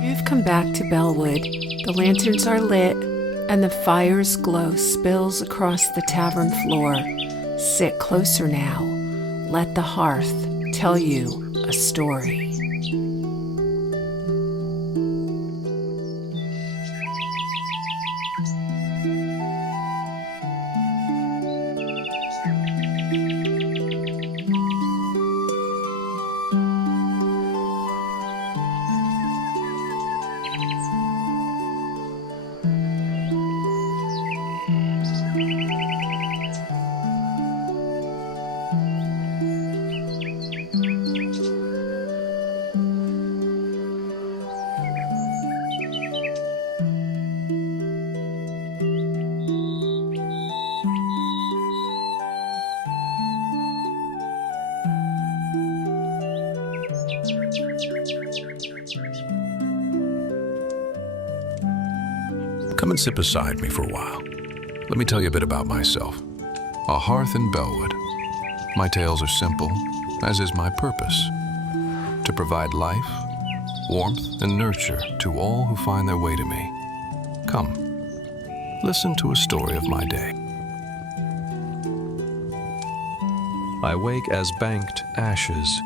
You've come back to Bellewood. The lanterns are lit, and the fire's glow spills across the tavern floor. Sit closer now. Let the hearth tell you a story. Come and sit beside me for a while. Let me tell you a bit about myself. A hearth in Bellewood. My tales are simple, as is my purpose. To provide life, warmth, and nurture to all who find their way to me. Come, listen to a story of my day. I wake as banked ashes.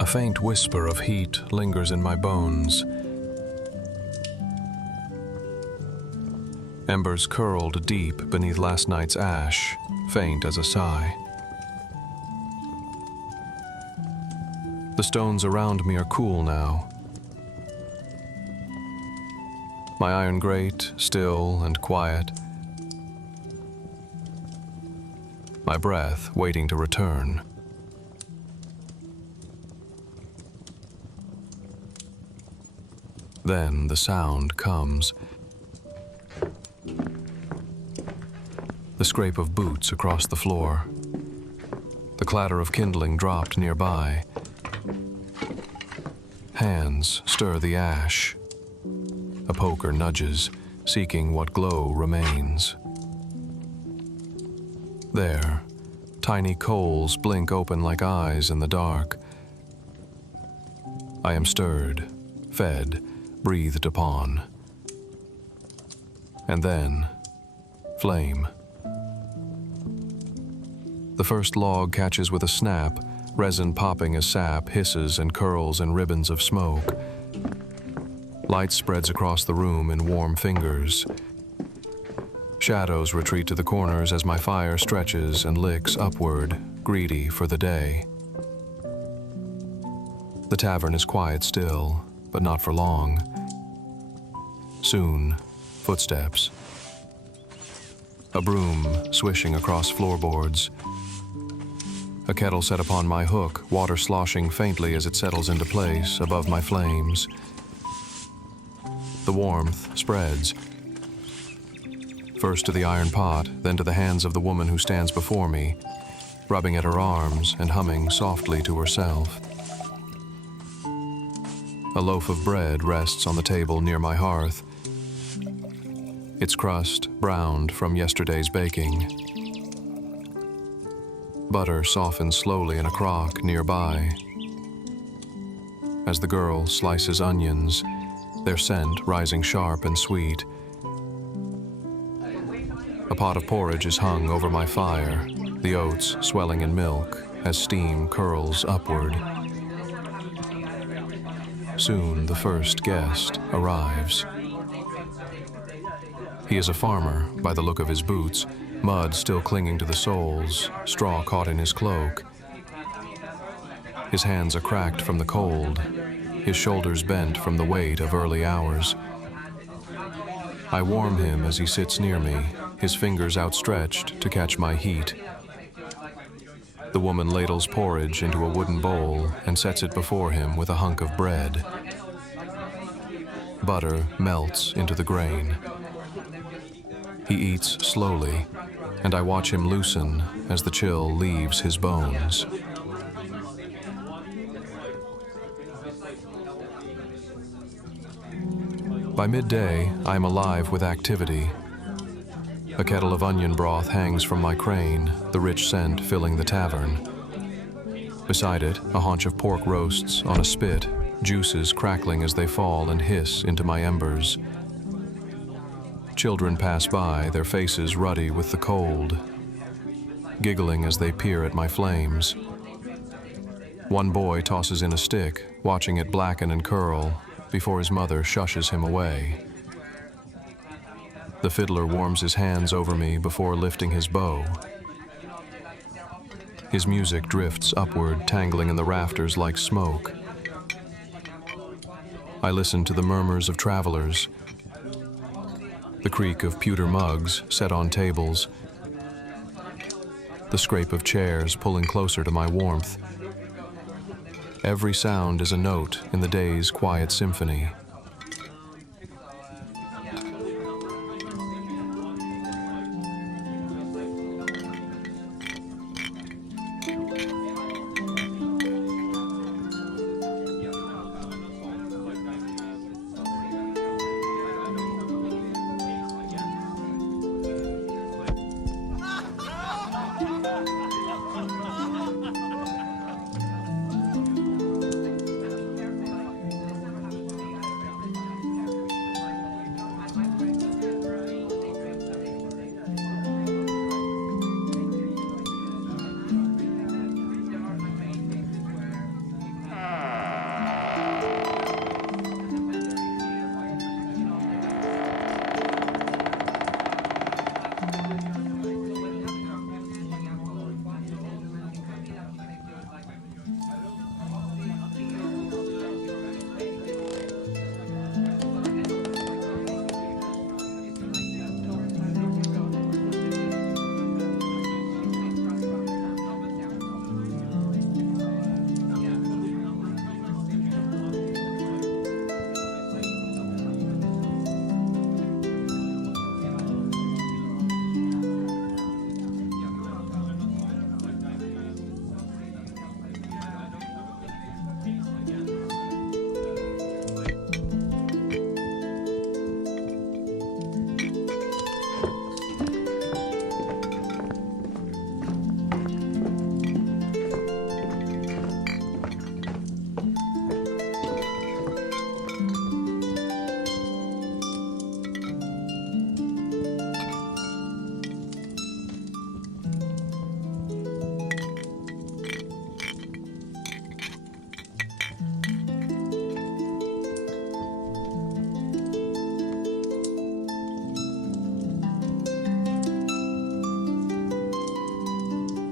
A faint whisper of heat lingers in my bones. Embers curled deep beneath last night's ash, faint as a sigh. The stones around me are cool now. My iron grate, still and quiet. My breath waiting to return. Then the sound comes. The scrape of boots across the floor. The clatter of kindling dropped nearby. Hands stir the ash. A poker nudges, seeking what glow remains. There, tiny coals blink open like eyes in the dark. I am stirred, fed, breathed upon. And then, flame. The first log catches with a snap, resin popping as sap hisses and curls in ribbons of smoke. Light spreads across the room in warm fingers. Shadows retreat to the corners as my fire stretches and licks upward, greedy for the day. The tavern is quiet still, but not for long. Soon, footsteps. A broom swishing across floorboards. A kettle set upon my hook, water sloshing faintly as it settles into place above my flames. The warmth spreads. First to the iron pot, then to the hands of the woman who stands before me, rubbing at her arms and humming softly to herself. A loaf of bread rests on the table near my hearth, its crust browned from yesterday's baking. Butter softens slowly in a crock nearby. As the girl slices onions, their scent rising sharp and sweet. A pot of porridge is hung over my fire, the oats swelling in milk as steam curls upward. Soon the first guest arrives. He is a farmer by the look of his boots, mud still clinging to the soles, straw caught in his cloak. His hands are cracked from the cold, his shoulders bent from the weight of early hours. I warm him as he sits near me, his fingers outstretched to catch my heat. The woman ladles porridge into a wooden bowl and sets it before him with a hunk of bread. Butter melts into the grain. He eats slowly, and I watch him loosen as the chill leaves his bones. By midday, I am alive with activity. A kettle of onion broth hangs from my crane, the rich scent filling the tavern. Beside it, a haunch of pork roasts on a spit, juices crackling as they fall and hiss into my embers. Children pass by, their faces ruddy with the cold, giggling as they peer at my flames. One boy tosses in a stick, watching it blacken and curl, before his mother shushes him away. The fiddler warms his hands over me before lifting his bow. His music drifts upward, tangling in the rafters like smoke. I listen to the murmurs of travelers, the creak of pewter mugs set on tables, the scrape of chairs pulling closer to my warmth. Every sound is a note in the day's quiet symphony.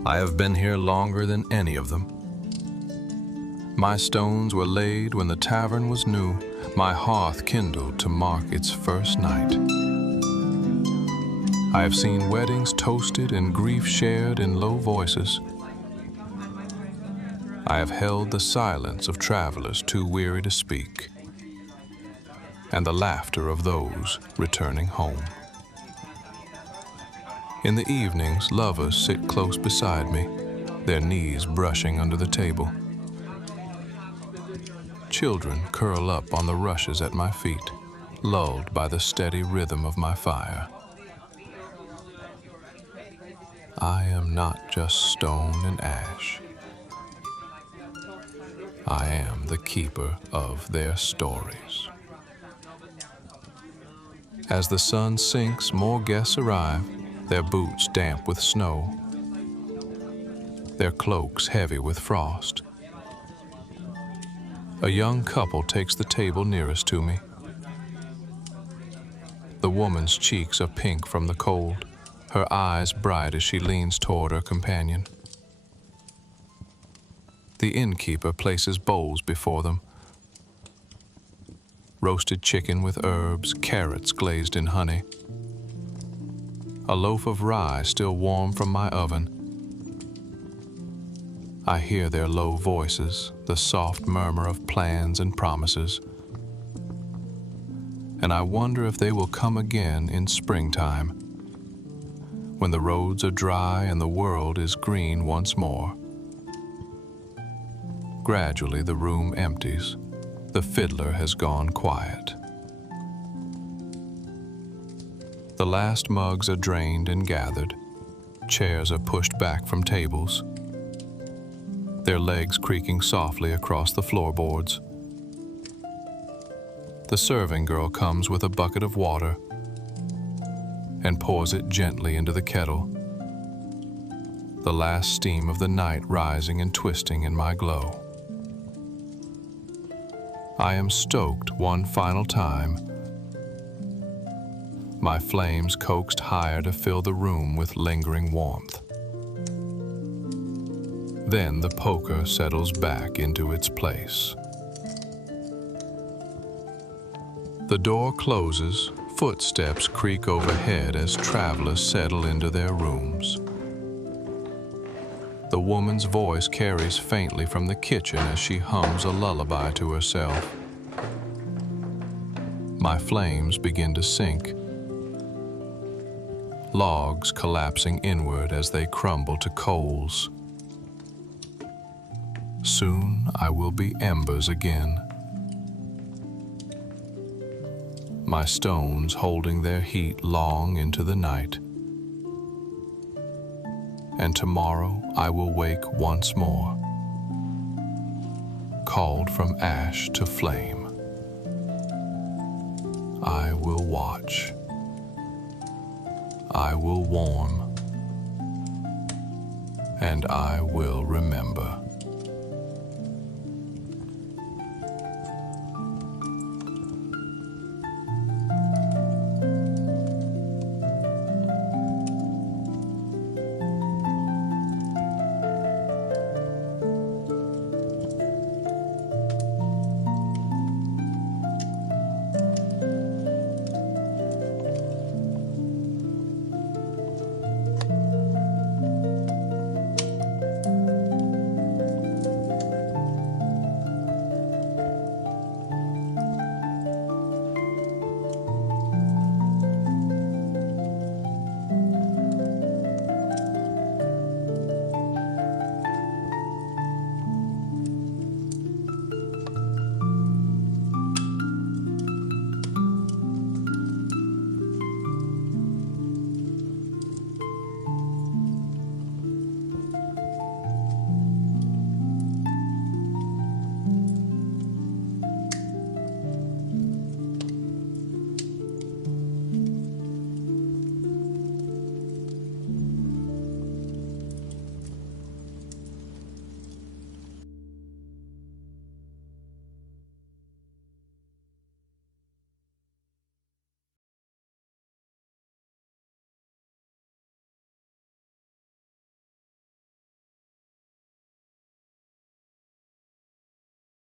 I have been here longer than any of them. My stones were laid when the tavern was new, my hearth kindled to mark its first night. I have seen weddings toasted and grief shared in low voices. I have held the silence of travelers too weary to speak, and the laughter of those returning home. In the evenings, lovers sit close beside me, their knees brushing under the table. Children curl up on the rushes at my feet, lulled by the steady rhythm of my fire. I am not just stone and ash. I am the keeper of their stories. As the sun sinks, more guests arrive, their boots damp with snow, their cloaks heavy with frost. A young couple takes the table nearest to me. The woman's cheeks are pink from the cold, her eyes bright as she leans toward her companion. The innkeeper places bowls before them. Roasted chicken with herbs, carrots glazed in honey. A loaf of rye still warm from my oven. I hear their low voices, the soft murmur of plans and promises. And I wonder if they will come again in springtime, when the roads are dry and the world is green once more. Gradually the room empties. The fiddler has gone quiet. The last mugs are drained and gathered. Chairs are pushed back from tables. their legs creaking softly across the floorboards. The serving girl comes with a bucket of water and pours it gently into the kettle, the last steam of the night rising and twisting in my glow. I am stoked one final time, my flames coaxed higher to fill the room with lingering warmth. Then the poker settles back into its place. The door closes, footsteps creak overhead as travelers settle into their rooms. The woman's voice carries faintly from the kitchen as she hums a lullaby to herself. My flames begin to sink, logs collapsing inward as they crumble to coals. Soon I will be embers again, my stones holding their heat long into the night. And tomorrow I will wake once more, called from ash to flame. I will watch. I will warm. And I will remember.